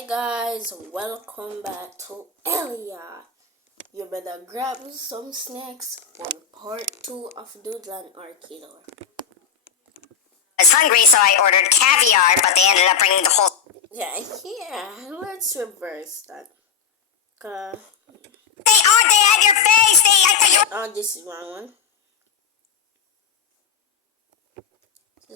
Hi guys, welcome back to Elia. You better grab some snacks for part 2 of Doodle and arkey. I was hungry, so I ordered caviar, but they ended up bringing the whole... Yeah, let's reverse that. They had your face! I thought you Oh, this is wrong one.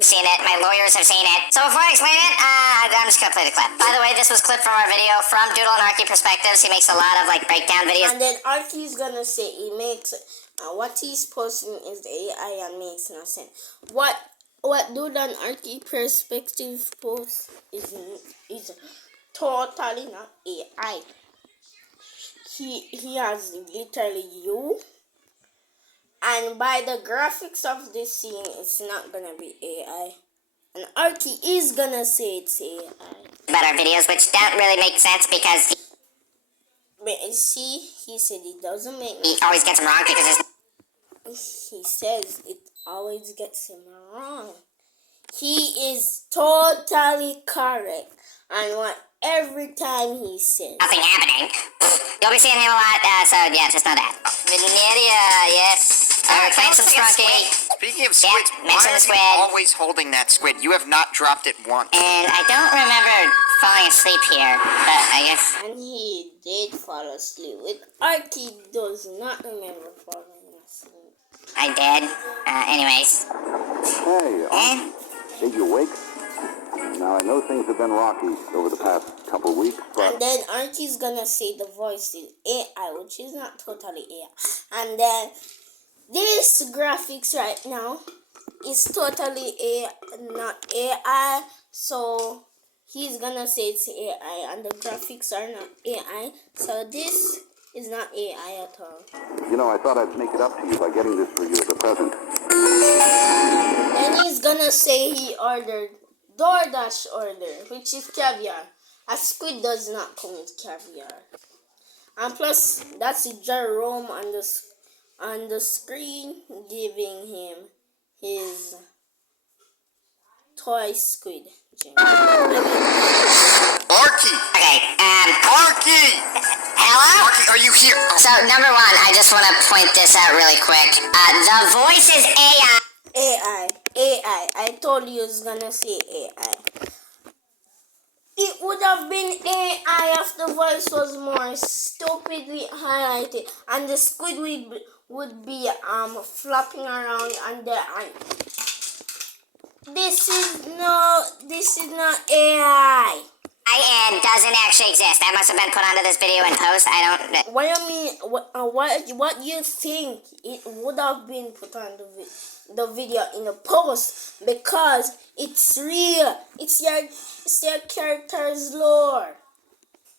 seen it. My lawyers have seen it. So before I explain it, I'm just gonna play the clip. By the way, this was clipped from our video from Doodle and Arkey Perspectives. He makes a lot of breakdown videos. And then Arkey's gonna say he makes what he's posting is the AI and makes no sense. What Doodle and Arkey Perspective post is totally not AI. He has literally you. And by the graphics of this scene, it's not gonna be AI. And Arkey is gonna say it's AI. About our videos, which don't really make sense because But you see, he said it doesn't make he always gets them wrong because he says it always gets him wrong. He is totally correct on what every time he says. nothing happening. You'll be seeing him a lot, so yeah, just know that. Vanilla, yes. Claim some sprunky. Speaking of squid, why are you always holding that squid? You have not dropped it once. And I don't remember falling asleep here, but I guess... And he did fall asleep. With Arkey does not remember falling asleep. I did. Anyways. Hey, did you wake? Now, I know things have been rocky over the past couple weeks, but... And then Arkey's gonna say the voice is AI, which is not totally AI. And then this graphics right now is totally not AI, so he's gonna say it's AI, and the graphics are not AI, so this is not AI at all. You know, I thought I'd make it up to you by getting this for you as a present. Then he's gonna say he ordered DoorDash order, which is caviar. A squid does not come with caviar. And plus, that's Jerome on the screen giving him his toy squid. Arkey! Okay, Arkey! hello? Arkey, are you here? So, number one, I just want to point this out really quick. The voice is AI. AI. I told you it's gonna say AI. It would have been AI if the voice was more stupidly highlighted and the squid would be flopping around and this is not AI. And doesn't actually exist. That must have been put onto this video in post. I don't... What do you mean? What you think it would have been put on the video in a post because it's real. It's your character's lore.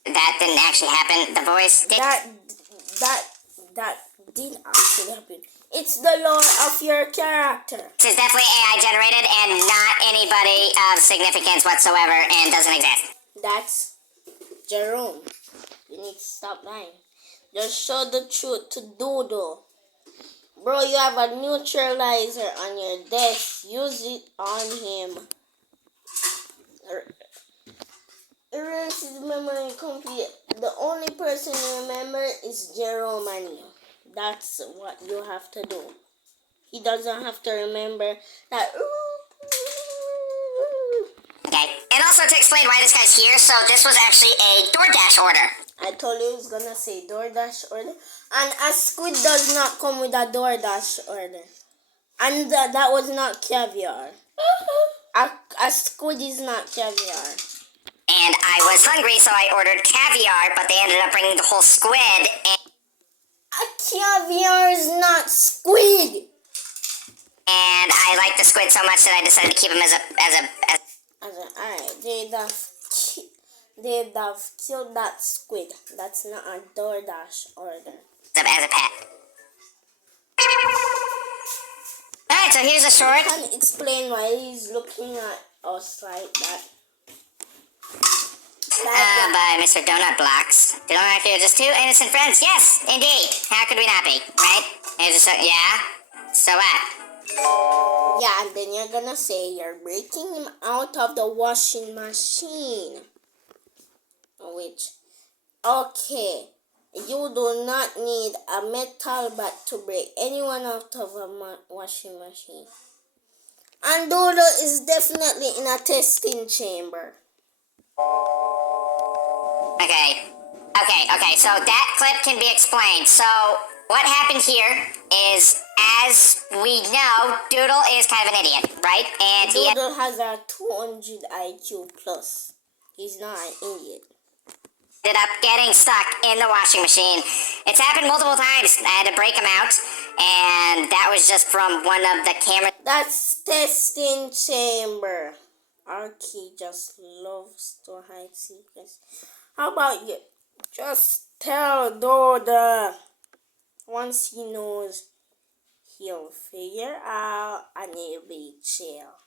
That didn't actually happen. The voice did... That did actually happen. It's the lore of your character. This is definitely AI generated and not anybody of significance whatsoever and doesn't exist. That's Jerome. You need to stop lying. Just show the truth to Doodle. Bro, you have a neutralizer on your desk. Use it on him. Erase his memory complete. The only person you remember is Jerome and you. That's what you have to do. He doesn't have to remember that. Okay, and also to explain why this guy's here, so this was actually a DoorDash order. I told you it was gonna say DoorDash order. And a squid does not come with a DoorDash order. And that was not caviar. A squid is not caviar. And I was hungry, so I ordered caviar, but they ended up bringing the whole squid. A caviar is not squid. And I liked the squid so much that I decided to keep him as Alright, they'd have killed that squid. That's not a DoorDash order. a pet. Alright, so here's a short. I can explain why he's looking at us like that. By Mr. Donut Blocks. Doodle and Arkey are just two innocent friends. Yes, indeed. How could we not be, right? Yeah? So what? Yeah, and then you're gonna say you're breaking him out of the washing machine. which, okay, you do not need a metal bat to break anyone out of a washing machine. And Doodle is definitely in a testing chamber. Okay, so that clip can be explained. So, what happened here is, as we know, Doodle is kind of an idiot, right? And Doodle has a 200 IQ plus. He's not an idiot. Ended up getting stuck in the washing machine. It's happened multiple times. I had to break him out, and that was just from one of the cameras. That's testing chamber. Arkey just loves to hide secrets. How about you just tell Doodle? Once he knows, he'll figure out and he'll be chill.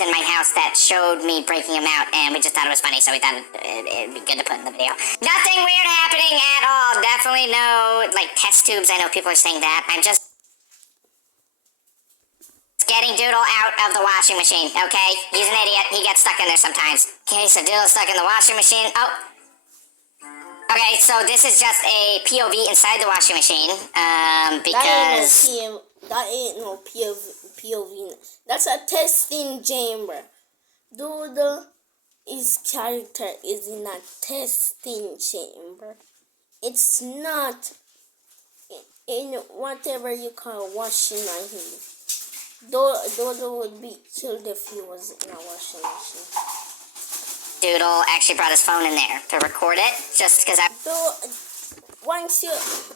In my house that showed me breaking him out, and we just thought it was funny, so we thought it'd be good to put in the video. Nothing weird happening at all. Definitely no, like, test tubes. I know people are saying that. I'm just getting Doodle out of the washing machine, okay? He's an idiot. He gets stuck in there sometimes. Okay, so Doodle's stuck in the washing machine. Oh. Okay, so this is just a POV inside the washing machine, because... That ain't no POV. That's a testing chamber. Doodle, his character is in a testing chamber. It's not in whatever you call washing machine. Doodle would be killed if he was in a washing machine. Doodle actually brought his phone in there to record it, just because once you...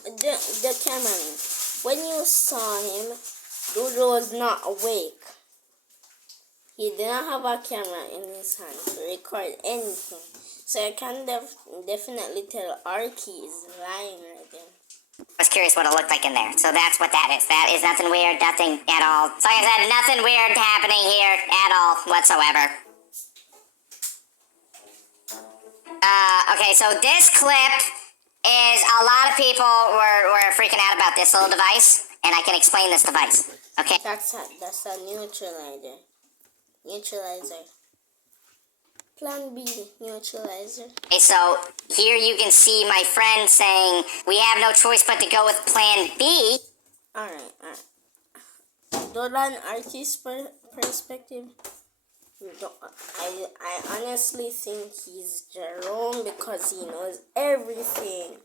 The cameraman, when you saw him, Doodle was not awake. He didn't have a camera in his hand to record anything. So I can definitely tell Arkey is lying right there. I was curious what it looked like in there. So that's what that is. That is nothing weird, nothing at all. So like I said, nothing weird happening here at all whatsoever. Okay, so this clip is a lot of people were freaking out about this little device, and I can explain this device. Okay. That's a neutralizer. Plan B, neutralizer. Okay, so here you can see my friend saying we have no choice but to go with Plan B. Alright. Doodle and Arkey's perspective. I honestly think he's Jerome because he knows everything.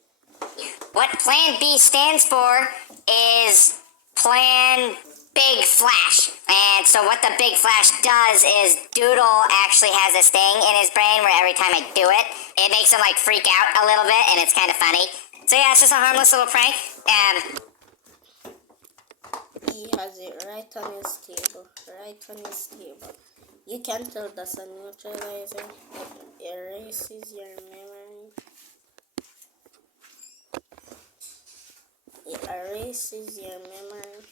What Plan B stands for is Plan Big Flash. And so what the Big Flash does is Doodle actually has this thing in his brain where every time I do it, it makes him like freak out a little bit, and it's kind of funny. So yeah, it's just a harmless little prank. He has it right on his table. You can tell that's a neutralizer. It erases your memory. It erases your memory.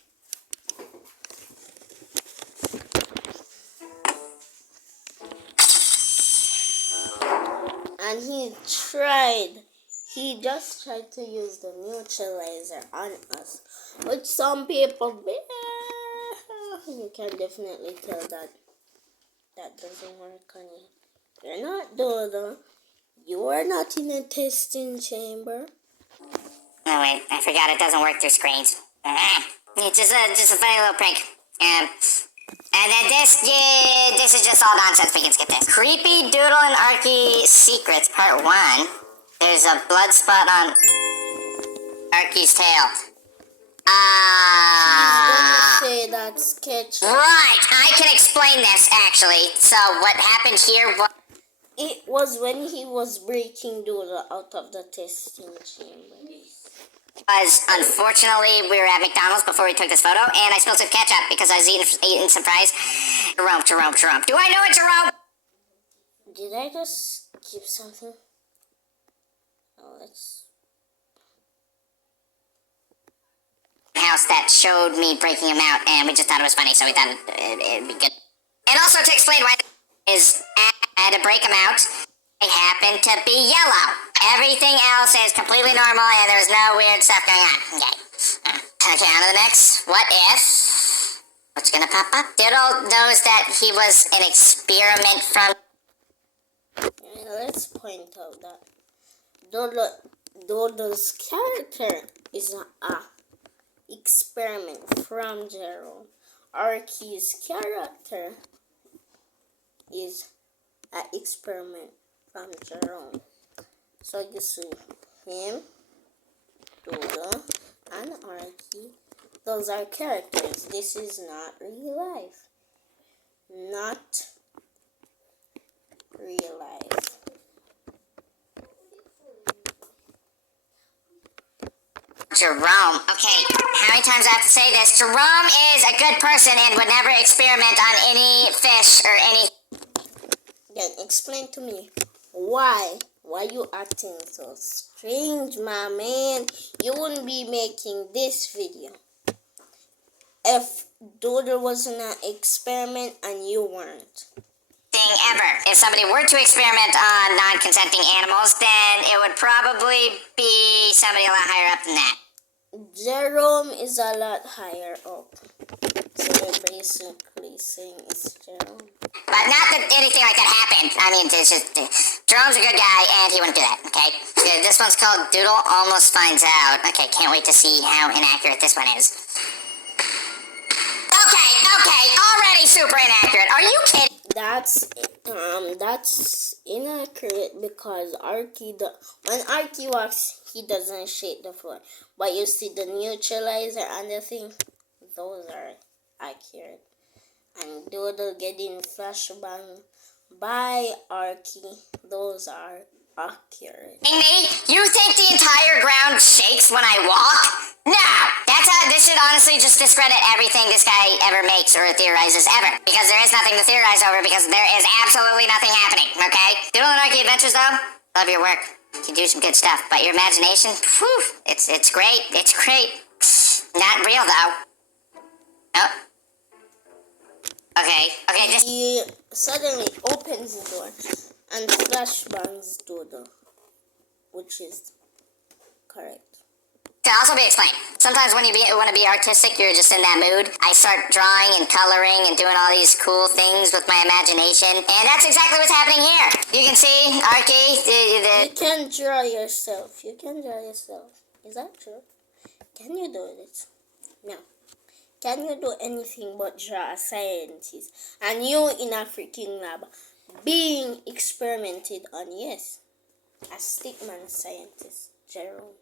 And he just tried to use the neutralizer on us. Which some people, you can definitely tell that doesn't work on you. You're not Doodle. You are not in a testing chamber. Oh wait, I forgot it doesn't work through screens. It's just a funny little prank. And then this is just all nonsense. We can skip this. Creepy Doodle and Arkey Secrets Part 1. There's a blood spot on Arkey's tail. He's gonna say that sketch. Right, I can explain this actually. So what happened here was... It was when he was breaking Doodle out of the testing chamber. Unfortunately, we were at McDonald's before we took this photo, and I spilled some ketchup because I was eating some fries. Jerome. Do I know it, Jerome? Did I just skip something? Oh, let's... House that showed me breaking him out, and we just thought it was funny, so we thought it'd be good. And also to explain why is I had to break him out. It happened to be yellow. Everything else is completely normal, and there's no weird stuff going on. Okay, on to the next. What if... What's gonna pop up? Doodle knows that he was an experiment from... Let's let's point out that Doodle's character is a experiment from Jerome. Arkey's character is an experiment from Jerome. So you see him, Doodle, and Arkey. Those are characters. This is not real life. Not real life. Jerome. Okay, how many times I have to say this? Jerome is a good person and would never experiment on any fish or any... Then explain to me why you acting so strange, my man. You wouldn't be making this video if Doodle wasn't an experiment and you weren't. Thing ever. If somebody were to experiment on non-consenting animals, then it would probably be somebody a lot higher up than that. Jerome is a lot higher up. So you're basically saying it's Jerome. But not that anything like that happened. I mean, it's just... Jerome's a good guy, and he wouldn't do that, okay? This one's called Doodle Almost Finds Out. Okay, can't wait to see how inaccurate this one is. Okay, already super inaccurate. Are you kidding? That's inaccurate because when Arkey walks, he doesn't shake the floor. But you see the neutralizer and the thing, those are accurate. And Doodle getting flashbang by Arkey, those are accurate. Me? You think the entire ground shakes when I walk? No! This should honestly just discredit everything this guy ever makes or theorizes ever. Because there is nothing to theorize over because there is absolutely nothing happening, okay? Doodle and Arkey Adventures, though, love your work. You do some good stuff, but your imagination, whew, it's great. It's great. Not real, though. Oh. Okay, just... He suddenly opens the door and flashbangs Doodle, which is correct. To also be explained, sometimes when you want to be artistic, you're just in that mood. I start drawing and coloring and doing all these cool things with my imagination, and that's exactly what's happening here. You can see, Arkey, You can draw yourself. Is that true? Can you do this? No. Can you do anything but draw a scientist? And you in a freaking lab being experimented on, yes. A stickman scientist, Jerome.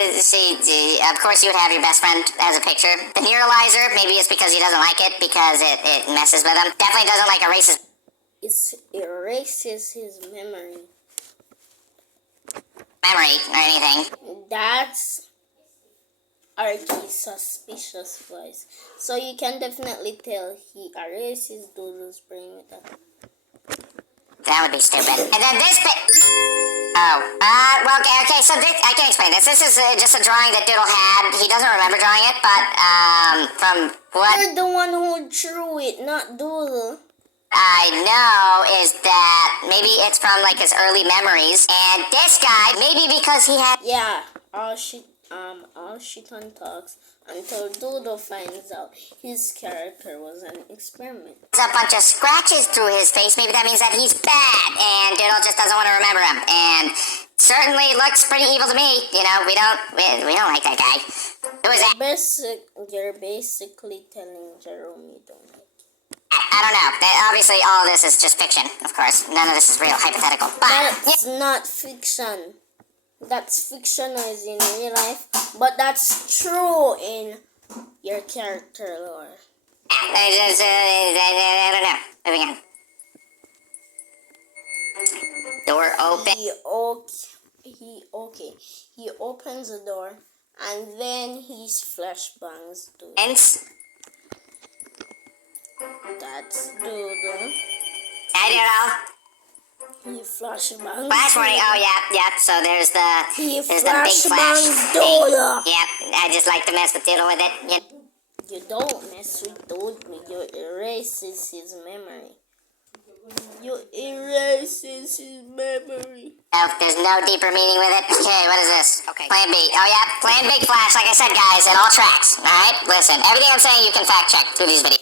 See, of course you would have your best friend as a picture. The neuralizer, maybe it's because he doesn't like it, because it messes with him. Definitely doesn't like erases. It erases his memory. Or anything. That's Arkey's suspicious voice. So you can definitely tell he erases Doodle's brain with that. That would be stupid. And then this bit... Oh. Well, okay, so this, I can explain this. This is just a drawing that Doodle had. He doesn't remember drawing it, but, from what... You're the one who drew it, not Doodle. I know is that maybe it's from, like, his early memories. And this guy, maybe because he had... Yeah, all shit on talks until Doodle finds out his character was an experiment. There's a bunch of scratches through his face. Maybe that means that he's bad, and Doodle just doesn't want to remember him. And certainly looks pretty evil to me. You know, we don't like that guy. It was You're basically telling Jerome you don't like him. I don't know. Obviously, all of this is just fiction, of course. None of this is real, hypothetical. But that's not fiction. That's fictionalized in real life, but that's true in your character lore. I don't know. Moving on. Door open. He opens the door, and then he's flashbangs Doodle. Hence. That's Doodle. I don't know. He flashbangs. Flash warning. Oh, yeah. So there's the big flash. Doodle. Yep. I just like to mess with Doodle with it. Yep. You don't mess with Doodle. You erases his memory. Oh, there's no deeper meaning with it. Okay, what is this? Okay. Plan B. Oh, yeah. Plan Big Flash. Like I said, guys, it all tracks. All right. Listen. Everything I'm saying, you can fact check through these videos.